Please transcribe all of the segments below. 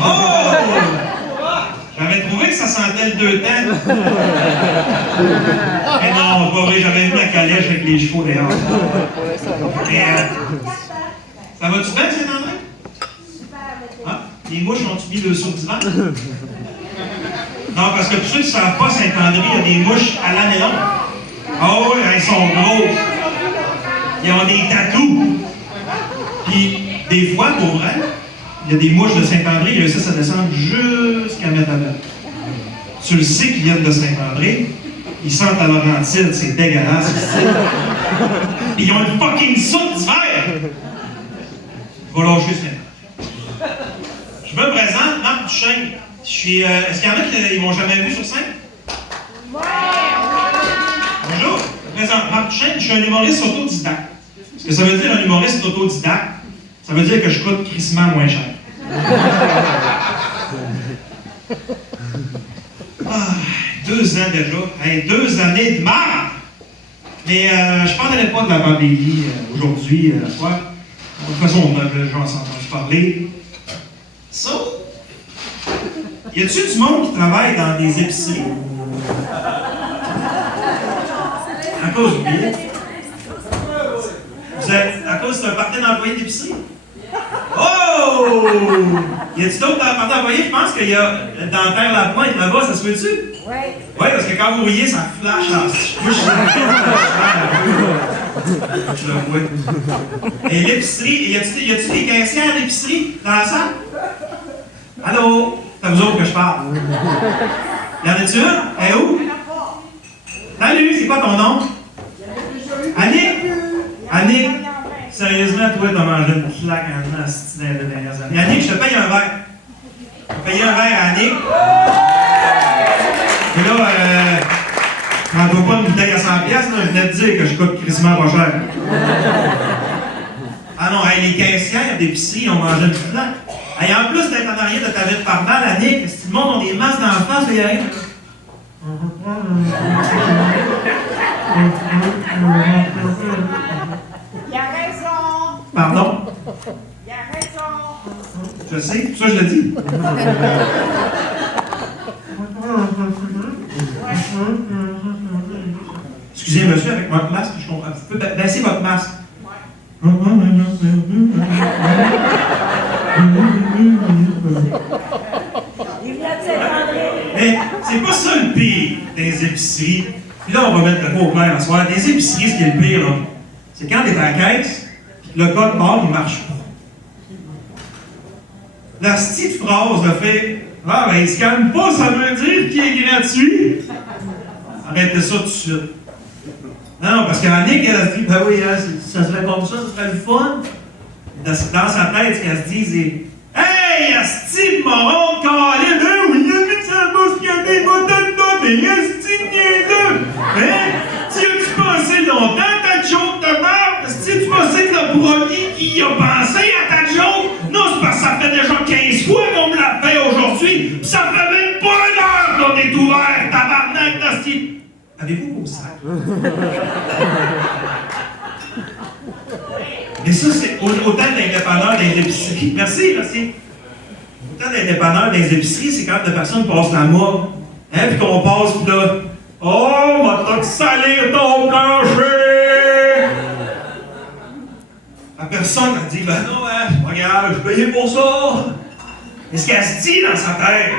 Oh! J'avais trouvé que ça sentait le deux temps. Mais non, pas vrai, j'avais vu la calèche avec les chevaux dehors. Mais, ça va-tu bien, Saint-André? Ah, les mouches ont-tu mis le saut d'hiver? Non, parce que pour ceux qui ne savent pas, Saint-André, il y a des mouches à l'année longue. Oh oui, elles sont grosses. Ils ont des tatous. Puis, des fois, pour vrai, il y a des mouches de Saint-André, ils réussissent à descendre jusqu'à Métabelle. Tu le sais qu'ils viennent de Saint-André, ils sentent à Laurentide, c'est dégueulasse. Puis ils ont une fucking soupe d'hiver! Va lâcher Saint-André. Je me présente, Marc Duchesne. Est-ce qu'il y en a qui m'ont jamais vu sur scène? Bonjour, je me présente Marc Duchesne, je suis un humoriste autodidacte. Ce que ça veut dire un humoriste autodidacte, ça veut dire que je coûte crissement moins cher. Ah, 2 ans déjà. Hey, 2 années de merde! Mais je ne parlerai pas de la pandémie aujourd'hui, à soir. De toute façon, on a déjà entendu parler. So, y a-t-il du monde qui travaille dans des épiceries? À cause du billet? Vous êtes à cause d'un parti d'employés d'épicerie? Oh! Y a-t-il d'autres partis d'employés? Je pense qu'il y a dans Terre la Pointe là-bas, ça se fait-tu? Oui. Oui, parce que quand vous voyez, ça flash en moi, je le vois. Et l'épicerie, y a-t-il des caissières d'épicerie dans la salle? Allô? C'est à vous autres que je parle. Y en a-tu une? Elle est où? Salut, c'est quoi ton nom? Annick? Annick? Sérieusement, toi, t'as mangé une claque en asti dans les dernières années. Annick, je te paye un verre. Je vais payer un verre à Annick. Et là, je m'en dois pas une bouteille à 100$, là, je venais de dire que je coûte crissement pas cher. Ah non, hey, les caissières d'épicerie ont mangé une claque. Et en plus d'être en arrière de ta vie par mal, Annick, si le monde a des masques dans la face, il y a rien. Il a raison. Pardon? Il a raison. Je sais, c'est ça que je le dis. Excusez, monsieur, avec votre masque, je comprends. Vous pouvez baisser votre masque. Il vient de Saint-André. Mais c'est pas ça le pire des épiceries. Puis là, on va mettre le mot au clair ce soir. Des épiceries, ce qui est le pire, là, c'est quand t'es à la caisse, puis le code barre, il marche pas. La petite phrase de fait « Ah, ben, il scanne pas, ça veut dire qu'il est gratuit. » Arrêtez ça tout de suite. Non, parce qu'Annick, elle se dit « Ben oui, hein, ça serait comme ça serait le fun. » Dans sa tête, ce qu'elle se dit, c'est « Hey, asti de moron de câlin! Hein, oui, il a mis ça va scanner, il va te le donner, asti de niaiseux! Hein? Tu as-tu pensé longtemps à ta joke de merde? Asti, tu pensais que le premier qui a pensé à ta joke? Non, c'est parce que ça fait déjà 15 fois qu'on me l'a fait aujourd'hui, pis ça fait même pas 1 heure qu'on est ouvert, tabarnak d'asti! Avez-vous vos sacs? Mais ça, c'est autant d'indépendants des épiceries. Merci, merci. Autant d'indépendants des épiceries, c'est quand la personne passe la mode. Hein, puis qu'on passe, puis là, oh, m'a t'as salir ton plancher! La personne, elle dit, ben non, hein, c'est pas grave, je payé pour ça. Mais ce qu'elle se dit dans sa tête,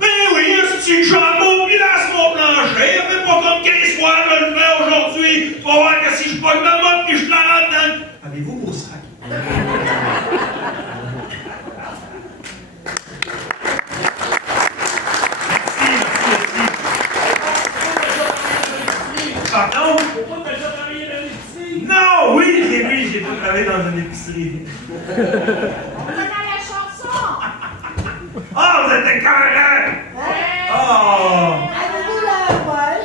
ben oui, si je suis en beau place mon plancher, fais pas comme 15 fois, je le fais aujourd'hui. Tu vas voir que si je pogne la mode, puis je la rentre dedans. Avez-vous vos sacs? Pardon? Pourquoi t'as déjà travaillé dans l'épicerie? Non, oui, j'ai pas travaillé dans une épicerie. On est dans la chanson. Oh, vous êtes écœurants! Oh! Avez-vous la voix?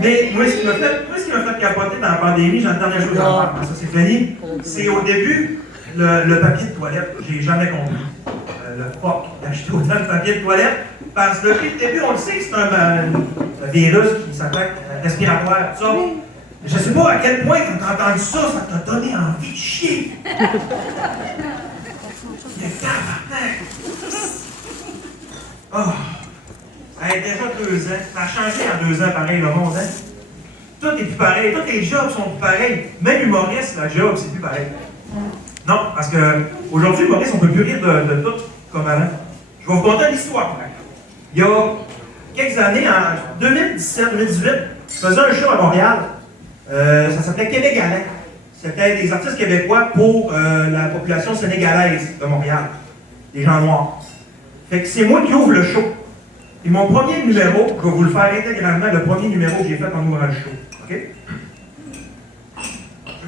Mais moi, ce qui m'a fait capoter dans la pandémie, j'ai la dernière chose à faire, ça c'est fini, c'est au début, le papier de toilette, j'ai jamais compris. Le fuck d'acheter autant de papier de toilette, parce que depuis le début, on le sait que c'est un virus qui s'attaque respiratoire, tout ça. Je sais pas à quel point, quand t'as entendu ça, ça t'a donné envie de chier. Il y a Oh, ça a déjà 2 ans. Ça a changé en 2 ans, pareil, le monde, hein? Tout est plus pareil. Tous les jobs sont plus pareils. Même humoriste, la job, c'est plus pareil. Non, parce que aujourd'hui, humoriste, on peut plus rire de tout comme avant. Je vais vous conter une histoire. Il y a quelques années, en 2017-2018, je faisais un show à Montréal. Ça s'appelait Québec Galais. C'était des artistes québécois pour la population sénégalaise de Montréal. Des gens noirs. Fait que c'est moi qui ouvre le show. Et mon premier numéro, je vais vous le faire intégralement, le premier numéro que j'ai fait en ouvrant le show. OK?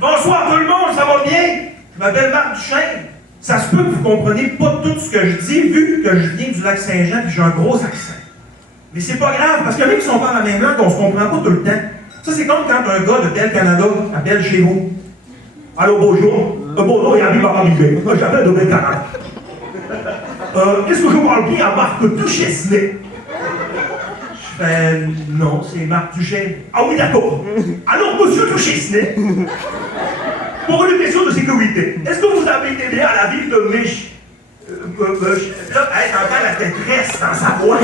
Bonsoir tout le monde, ça va bien? Je m'appelle Marc Duchesne. Ça se peut que vous ne compreniez pas tout ce que je dis, vu que je viens du Lac-Saint-Jean et j'ai un gros accent. Mais c'est pas grave, parce que même si on parle la même langue, on se comprend pas tout le temps. Ça, c'est comme quand un gars de Tel Canada appelle chez vous. Allô, bonjour. Bonjour, il arrive à m'arriver. J'appelle de Tel Canada. Qu'est-ce que je parle bien à Marc Duchesne? Je fais non, c'est Marc Duchesne. Ah oui, d'accord. Alors, monsieur Duchesne, pour une question de sécurité, est-ce que vous avez été bien à la ville de Mich? Là, elle entend la détresse dans sa voix.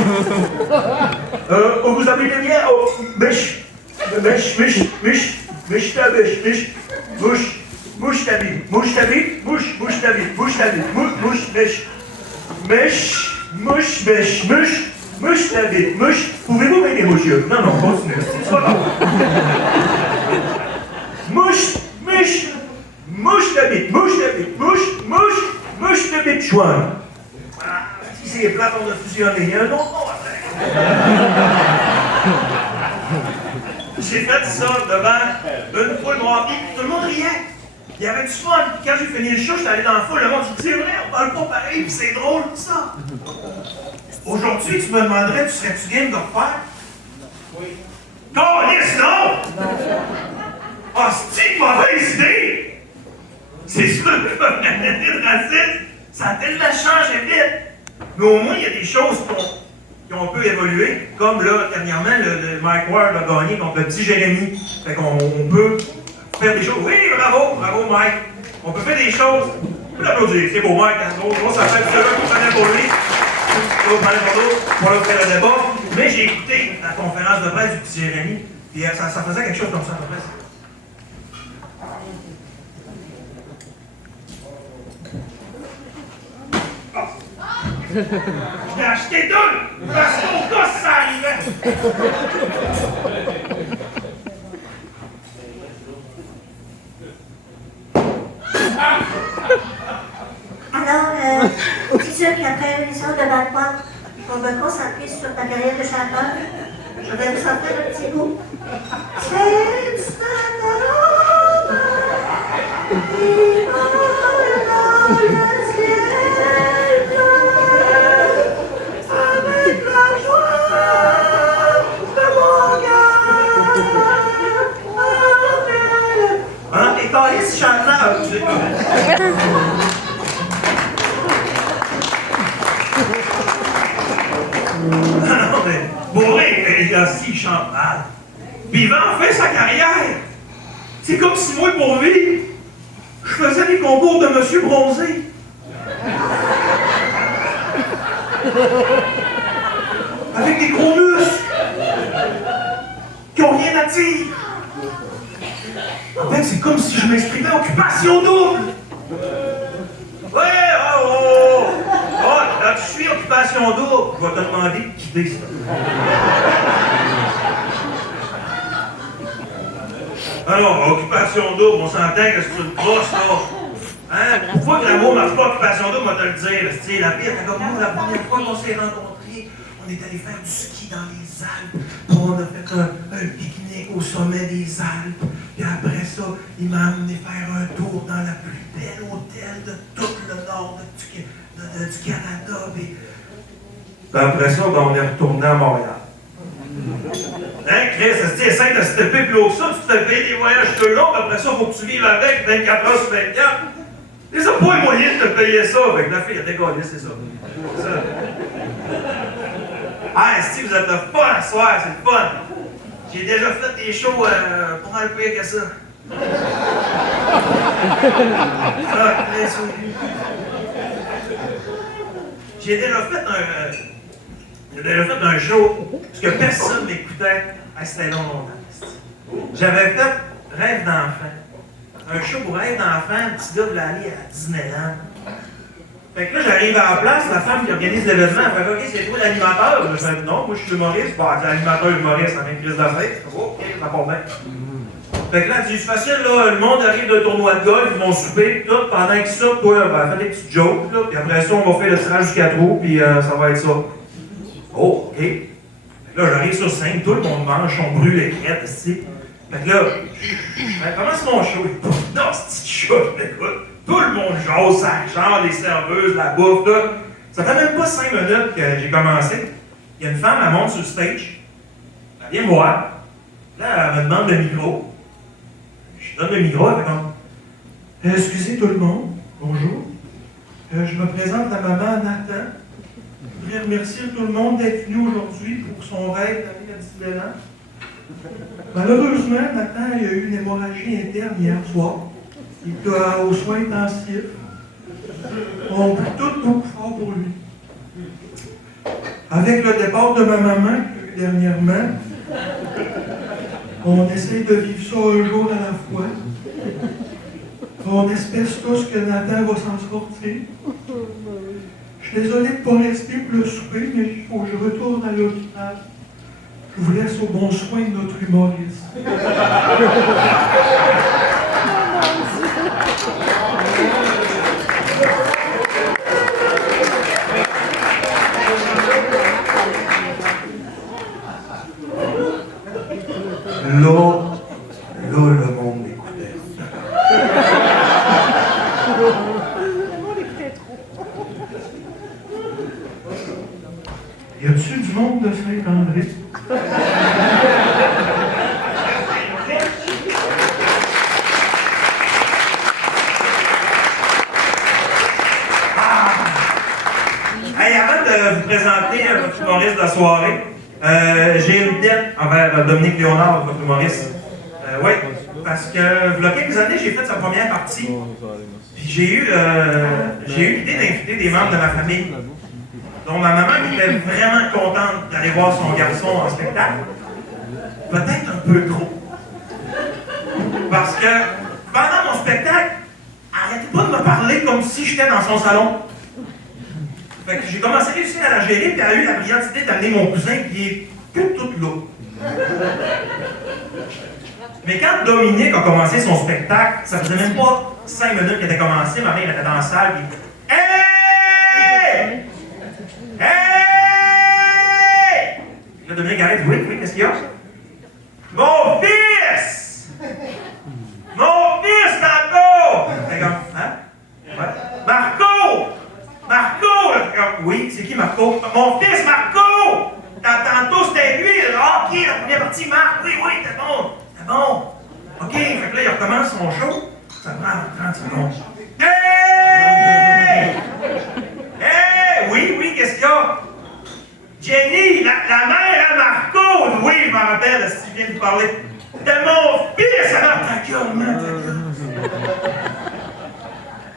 Vous avez été bien au Mich? Mich ta biche, mouche ta bite, mouche ta bite, mouche ta bite, mouche ta bite, mouche, mouche ta bite, mouche. Pouvez-vous m'aider, monsieur? Non, continuez, c'est pas grave. Mouche ta bite, mouche ta bite, chouin. Ah, si c'est plate, on a fusionné, il y a un autre mot après. J'ai fait ça devant une foule noire, tout le monde riait. Il y avait du fun. Puis quand j'ai fini le show, j'étais allé dans la foule, le monde dit c'est vrai, on parle pas pareil, puis c'est drôle, tout ça. Aujourd'hui, tu me demanderais, tu serais-tu game de refaire? Oui. Calisse, non! Ah, c'est une mauvaise idée! C'est sûr que le racisme, ça a tellement changé vite. Mais au moins, il y a des choses qui ont peu évolué. Comme là, dernièrement, le Mike Ward a gagné contre le petit Jérémy. Fait qu'on peut faire des choses. Oui, bravo Mike. On peut faire des choses. On peut l'applaudir. C'est beau, Mike. On s'appelle tout à l'heure, on prenait pour lui. On prenait pour l'autre, pour l'autre faire le débat. Mais j'ai écouté la conférence de presse du petit Jérémy. Puis ça faisait quelque chose comme ça à peu près. Je l'ai acheté 2! Parce qu'au cas si ça arrivait! Alors, c'est sûr qu'après l'émission de Balport, on va concentrer sur ta carrière de chanteur. Je vais vous sortir un petit bout. C'est du pantalon qui vole dans le ciel bleu avec la joie de mon cœur. Hein? Et Calis chanteur, tu sais. Non, mais bourré, il a si chante mal. Puis il va en faire sa carrière. C'est comme si moi, pour vivre, je faisais des concours de Monsieur Bronzé. Avec des gros muscles qui n'ont rien à dire. En fait, c'est comme si je m'inscrivais à Occupation Double. Ouais, là, tu suis Occupation Double. Je vais te demander de quitter ça. Alors, Occupation Double, on s'entend que c'est une crosse, là. Hein? Pourquoi que l'amour marche pas Occupation Double, on va te le dire. C'est la pire, c'est comme nous, la première fois qu'on s'est rencontrés, on est allé faire du ski dans les Alpes. On a fait un pique-nique au sommet des Alpes. Puis après ça, il m'a amené faire un tour dans le plus bel hôtel de tout le nord du Canada. Puis après ça, ben, on est retourné à Montréal. Hein, Chris, essaie de se taper plus haut que ça, tu te fais payer des voyages plus longs, puis après ça, il faut que tu vives avec 24 heures sur 24. Ils n'ont pas les moyens de te payer ça. Fait que la fille a décollé, c'est ça. C'est ça. Ah, si vous êtes le fun à soir, c'est le fun. J'ai déjà fait des shows pour mal pire que ça. J'ai déjà fait J'ai déjà fait un show parce que personne m'écoutait. Ah, c'était longtemps. J'avais fait Rêve d'enfant. Un show pour Rêve d'enfant, le petit gars voulait aller à Disneyland. Fait que là, j'arrive à la place, la femme qui organise l'événement, elle fait OK, c'est toi l'animateur? Je fais non, moi je suis humoriste. Bon, c'est l'animateur humoriste, ça même crise d'affaires. OK, ça part bien. Fait que là, elle dit, c'est facile, là, le monde arrive d'un tournoi de golf, ils vont souper, tout, pendant qu'ils sortent, toi, ben, fais des petites jokes, là, puis après ça, on va faire le tirage du 4 roues, puis ça va être ça. Oh, OK. Fait que là, j'arrive sur scène, tout le monde mange, on brûle les crêtes, ici. Fait que là, ben, comment c'est mon show? Non, c'est show, écoute. Tout le monde jase, ça genre, les serveuses, la bouffe, là. Ça fait même pas 5 minutes que j'ai commencé. Il y a une femme, elle monte sur le stage. Elle vient me voir. Là, elle me demande le micro. Je donne le micro, elle fait comme excusez tout le monde, bonjour. Je me présente à maman Nathan. Je voudrais remercier tout le monde d'être venu aujourd'hui pour son rêve d'aller à Disneyland. Malheureusement, Nathan il a eu une hémorragie interne hier soir. Il est aux soins intensifs. On prie tout beaucoup fort pour lui. Avec le départ de ma maman, dernièrement, on essaye de vivre ça un jour à la fois. On espère tous que Nathan va s'en sortir. Je suis désolé de ne pas rester pour le souper, mais il faut que je retourne à l'hôpital. Je vous laisse au bon soin de notre humoriste. Là, le monde m'écoutait. Y a-tu du monde de Saint-André? Hey, avant de vous présenter votre humoriste de la soirée, j'ai une dette envers Dominique Léonard, votre humoriste. Oui, parce que, il y a quelques années, j'ai fait sa première partie. Puis j'ai eu l'idée d'inviter des membres de ma famille. Donc ma maman était vraiment contente d'aller voir son garçon en spectacle. Peut-être un peu trop. Parce que pendant mon spectacle, elle n'arrêtait pas de me parler comme si j'étais dans son salon. Fait que j'ai commencé à réussir à la gérer, puis elle a eu la brillante idée d'amener mon cousin qui est tout là. Mais quand Dominique a commencé son spectacle, ça faisait même pas 5 minutes qu'il était commencé, ma mère était dans la salle, puis hey! Hey! Là, Dominique arrête, oui, qu'est-ce qu'il y a? Mon fils! Mon fils, tantôt! C'est comme, hein? Ouais. Marco! Marco! Oui, c'est qui Marco? Mon fils, Marco! Tantôt, c'était lui, là. Ok, la première partie, Marc, oui, c'est bon. C'est bon. Ok, fait que là, il recommence son show. Ça prend 30 secondes. Hey! Hey! Oui, qu'est-ce qu'il y a? Jenny, la mère à Marco! Oui, je m'en rappelle, si tu viens de parler. De mon fils! Alors, ta gueule, man, ta gueule.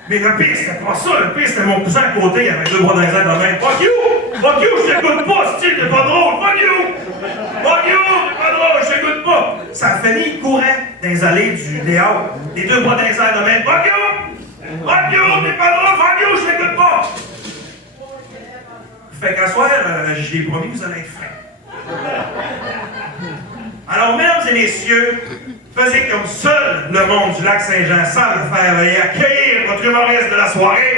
Mais le pire, c'était pas ça. Le pire, c'était mon cousin à côté avec 2 bras dans les airs de même. Fuck you! Fuck you, je t'écoute pas, style, t'es pas drôle! Fuck you! Fuck you, t'es pas drôle, je t'écoute pas! Sa famille courait dans les allées du Léo. Les 2 bras dans les airs de même. Fuck you! Fuck you, t'es pas drôle! Fuck you, je t'écoute pas! Fait qu'à soir, j'ai promis que vous allez être frais. Alors, mesdames et messieurs, faisait comme seul le monde du lac Saint-Jean sans le faire et accueillir votre humoriste de la soirée,